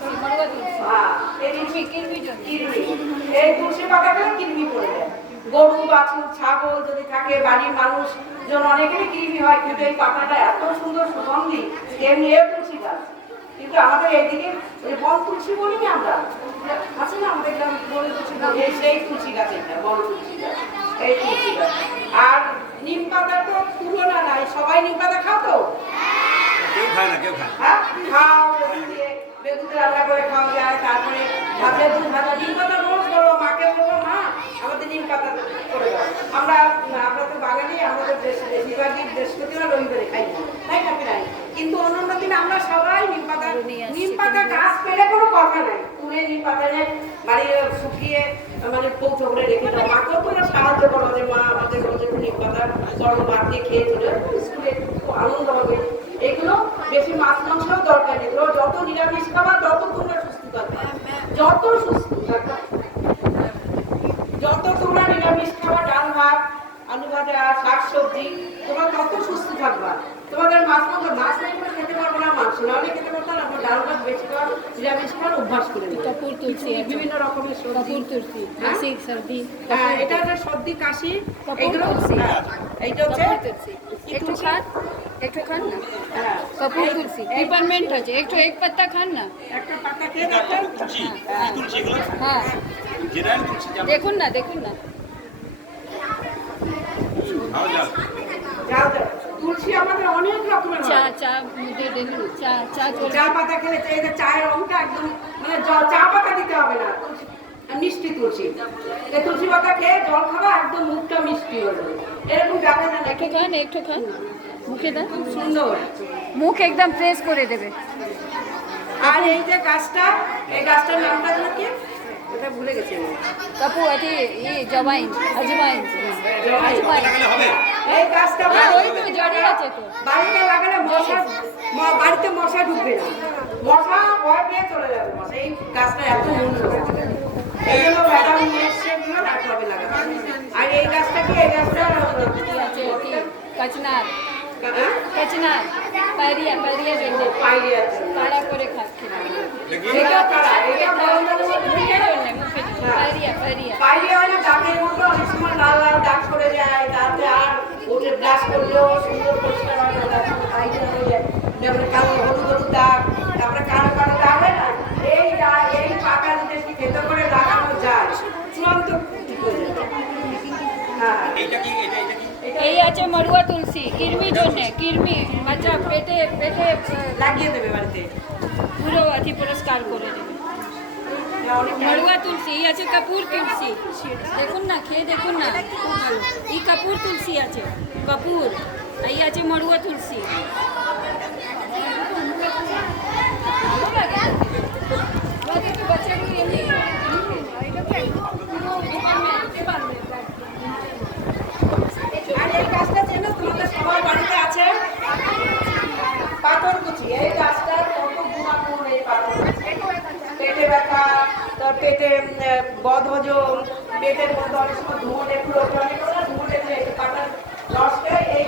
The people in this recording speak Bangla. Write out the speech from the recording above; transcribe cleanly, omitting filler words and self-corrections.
তুলসী মড়ুয়া তুলসী। হ্যাঁ, এই তুলসী পাতাটা কৃমি করে দেয়। গরু বাছুর ছাগল যদি থাকে, বাড়ির মানুষ জন অনেকেরই কৃমি হয়, কিন্তু এই পাতাটা এত সুন্দর সুগন্ধি, তেমনি এ তুলসী গাছ। কিন্তু আমাদের এইদিকে বন তুলসী বলি না আমরা, আছে না আমাদের গ্রাম বন তুলসী, এই সেই তুলসী গাছ, এটা বন তুলসী গাছ, এই তুলসী গাছ। আর নিম পাতা তো তুলনা নাই, সবাই নিম পাতা খাও তো? কেউ খায় না, কেউ খায় না। হ্যাঁ, খাও, বেগুন রান্না করে খাওয়া যায়। তারপরে ভাবলে দুধ ভাজা, নিম পাতা রোজ বলো, মাকে বলবো মা আমাদের নিম পাতা করে দাও। আমরা তো বাঙালি, আমাদের বেশিরভাগই বৃহস্পতিবার রবিবারে খাই না, তাই না প্রায়। কিন্তু অন্যান্য দিন আমরা সবাই নিম পাতা গাছ পেলে কোনো কথা নাই, তুলে নিম পাতা বাড়ি শুকিয়ে মানে পৌঁছে করে রেখে দাও। মাকেও তোমরা সাহায্য করো যে মা আমাদের রোজ একটু নিম পাতা গরম ভাত দিয়ে খেয়ে চলে স্কুলে, খুব আনন্দ হবে। এগুলো বেশি মাছ মাংসও দরকার নেই, যত নিরামিষ খাবার তত তোমরা সুস্থ থাকবে, যত সুস্থ থাকবে, যত তোমরা নিরামিষ খাবার, ডাল ভাত আলু ভাজা শাক সবজি, তোমরা তত সুস্থ থাকবা। তোমাদের মাছ নেই করে খেতে পারবো না, মাংস না হলে খেতে পারবো না, আমরা ডাল ভাত বেশি খাওয়ার নিরামিষ খাওয়ার অভ্যাস করে দিই। কপুর তুলসী, বিভিন্ন রকমের কপুর তুলসী, কাশি সর্দি। হ্যাঁ, এটা হচ্ছে সর্দি কাশি, এগুলো এইটা হচ্ছে একটু খান, একটু খান না। হ্যাঁ, কপুর তুলসী পিপারমেন্ট আছে, একটু এক পাতা খান না। একটা পাতা খেয়ে দেখেন। তুলসী, কি তুলসী এগুলো? হ্যাঁ, জেনারেল তুলসী, যা দেখুন না, দেখুন না। খাওয়া যায়। যাও যাও। তুলসী আমাদের অনেক রকমের চা হয়। চা মুদে দেখুন, চা চা করে চা পাতা খেলে এই যে চায়ের রংটা একদম মানে চা পাতা দিতে হবে না, মিষ্টি তুলসী। এই তুলসী পাতা খেয়ে জল খাবা, একদম মুখটা মিষ্টি হয়ে যাবে। এরকম জানে না একটু খান, একটু খান, মুখে দেন, খুব সুন্দর। মুখ একদম ফ্রেশ করে দেবে। আর এই যে গাছটা, এই গাছটার নামটা যেন কি, এটা ভুলে গেছি আমি। কাপু এটি জবাইন, আজমাইন, আজমাইন। লাগালে হবে? এই গাছটা হ্যাঁ, ওই তো জড়ি আছে তো। বাড়িতে লাগালে বাড়িতে মশা ঢুকবে না, মশা ভয় পেয়ে চলে যাবে মশা। এই গাছটা এত মূল্য, এই জন্য ম্যাডাম এসছে এগুলো রাখতে হবে লাগাতে। আর এই গাছটা কি, এই গাছটা কি আছে কি কচনার, কচনার পাইরিয়া, পাইরিয়া জন্য পাইলে আছে। কাড়া করে খাচ্ছে। এটা কারা, এটা মুখের জন্য, মুখের জন্য পাইরিয়া, পাইরিয়া। বাইরে হয় না, দাগের মতো অনেক সময় লাল লাল দাগ পড়ে যায়, তাতে আর ওটা ব্রাশ করলেও সুন্দর পরিষ্কার হয় না, তার সঙ্গে বাইরে হয়ে যায়, যেমন কালো হলুদ হলুদ দাগ, তারপরে কালো কালো দাগ হয় না, এই পাতা যদি খেতে করে লাগানো যায় চূড়ান্ত ঠিক হয়ে যাবে। হ্যাঁ, এইটা কি, এটা কি? এই আছে মড়ুয়া তুলসী, কিরমির জন্য, কিরমি বাচ্চা পেটে পেটে লাগিয়ে দেবে বাড়িতে। পুরো অতি পরিষ্কার করে দেবে। মড়ুয়া তুলসী, এই আছে কপুর তুলসী, দেখুন না, খেয়ে দেখুন না, এই কপুর তুলসী আছে, কপুর, এই আছে মড়ুয়া তুলসী। ভালো লাগে? আমাদের তো বাচ্চাগুলো এমনি আর এই গাছটা যেন তোমাদের সবার বাড়িতে আছে, পাথরকুচি। এই গাছটার কত গুণাগুণ, এই পাথরকুচি পেটে ব্যথা, তার পেটে বদহজম, পেটের মধ্যে অনেক সময় ধুমো লেখলো, অনেক ধুমো লেখলে পাতার রসটা এই